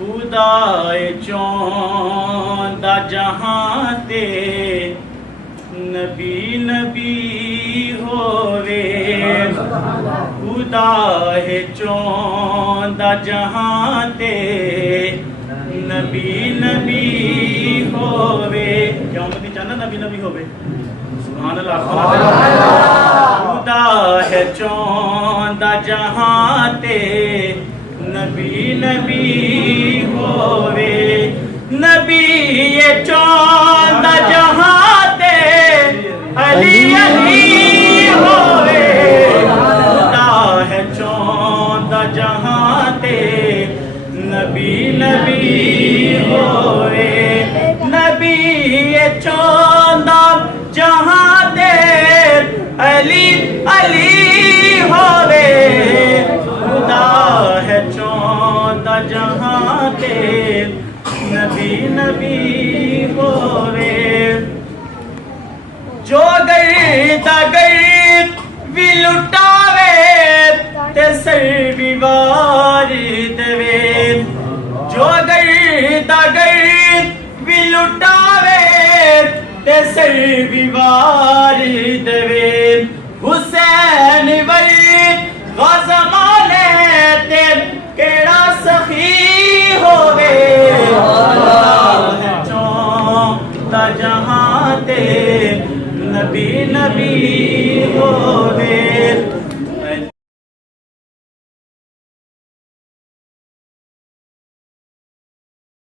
خدائے چوندہ جہاں تے نبی نبی ہووے خدائے چوندہ جہاں تے نبی نبی ہووے کیا امتی چاہنا نبی نبی ہووے سبحان اللہ خدا ہے چوندہ جہاں تے نبی نبی ہووے نبی یہ چوندہ جہاں تے علی علی ہووے خدا ہے چوندہ جہاں تے نبی نبی ہووے نبی یہ چوندہ جہاں تے علی علی ہووے خدا ہے چوندہ جہاں تے نبی نبی ہووے جو گرد بھی لٹاوے تے سر بھی وار دوے جو گرد بھی لٹاوے تے سر بھی وار دوے حسین ولی غزمانے تے کیڑا سخی ہووے خدا ہے چوندہ جہاں تے نبی نبی ہووے